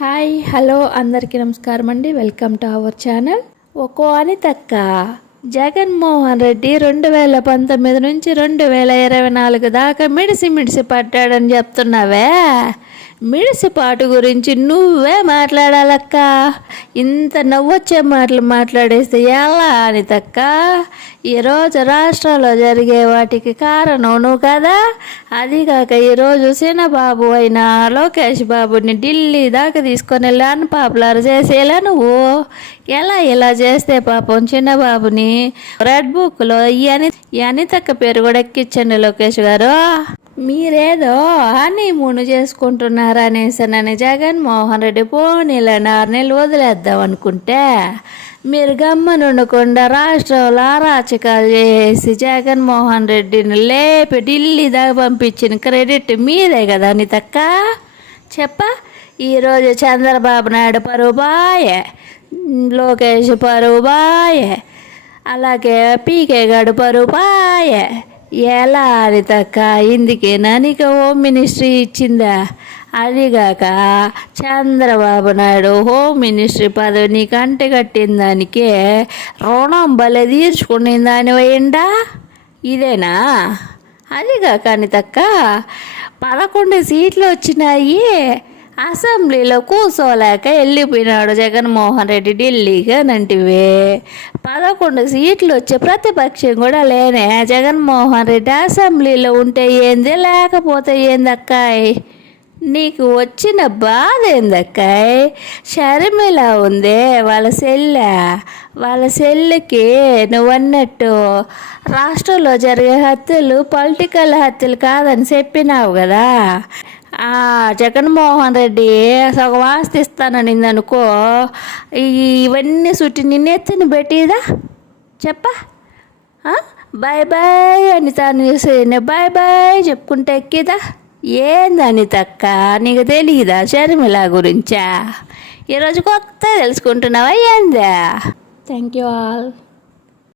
Hi hello అందరికీ నమస్కారం అండి. Welcome to our channel. ఒక్కో అనితక్క. జగన్మోహన్ రెడ్డి రెండు వేల పంతొమ్మిది నుంచి రెండు వేల ఇరవై నాలుగు దాకా మిడిసి మిడిసి పట్టాడని చెప్తున్నావే? మిడిసిపాటు గురించి నువ్వే మాట్లాడాలక్క. ఇంత నవ్వొచ్చే మాటలు మాట్లాడేస్తే ఎలా అనితక్క? ఈరోజు రాష్ట్రంలో జరిగే వాటికి కారణం నువ్వు కదా? అది కాక ఈరోజు చిన్నబాబు అయిన లోకేష్ బాబుని ఢిల్లీ దాకా తీసుకొని వెళ్ళాను పాపులర్ చేసేలా నువ్వు? ఎలా ఇలా చేస్తే పాపం చిన్నబాబుని రెడ్ బుక్లో ఈ అని ఈ అనితక్క పేరు కూడా ఎక్కించండి లోకేష్ గారు. మీరేదో హనీమూన్ చేసుకుంటున్నారనేసనని జగన్మోహన్ రెడ్డి పోనీలని ఆరు నెలలు వదిలేద్దాం అనుకుంటే మీరు గమ్మనుండకుండా రాష్ట్రంలో అరాచకాలు చేసి జగన్మోహన్ రెడ్డిని లేపి ఢిల్లీ దాకా పంపించిన క్రెడిట్ మీదే కదా అనితక్క? చెప్ప. ఈరోజు చంద్రబాబు నాయుడు పరువు బాయే. లోకేష్ పరువు బాయే. అలాగే పీకే గడు పరువు బాయే ఎలా అనితక్క ఇందుకేనా నీకు హోమ్ మినిస్ట్రీ ఇచ్చిందా? అదిగాక చంద్రబాబు నాయుడు హోమ్ మినిస్ట్రీ పదవిని నీకు కట్టిన దానికే రుణం భలే తీర్చుకునే దాని వేయండా ఇదేనా? అదిగాక అనితక్క పదకొండు సీట్లు వచ్చినాయి. అసెంబ్లీలో కూర్చోలేక వెళ్ళిపోయినాడు జగన్మోహన్ రెడ్డి ఢిల్లీగా నంటివే పదకొండు సీట్లు వచ్చే ప్రతిపక్షం కూడా లేనే. జగన్మోహన్ రెడ్డి అసెంబ్లీలో ఉంటే ఏంది? లేకపోతే ఏందక్కాయ్? నీకు వచ్చిన బాధ ఏందక్కాయ్? షర్మిల ఉందే వాళ్ళ సెల్ల? వాళ్ళ సెల్లుకి నువ్వన్నట్టు రాష్ట్రంలో జరిగే హత్యలు పొలిటికల్ హత్యలు కాదని చెప్పినావు కదా. జగన్మోహన్ రెడ్డి సగం ఆస్తి ఇస్తానని అనుకో ఇవన్నీ చుట్టి నిన్నెత్తిని పెట్టిదా చెప్ప. బాయ్ బాయ్ అని తాను బాయ్ బాయ్ చెప్పుకుంటే ఎక్కిదా? ఏందని అనితక్క నీకు తెలియదా షర్మిల గురించా? ఈరోజు కొత్త తెలుసుకుంటున్నావా ఏందా? Thank you all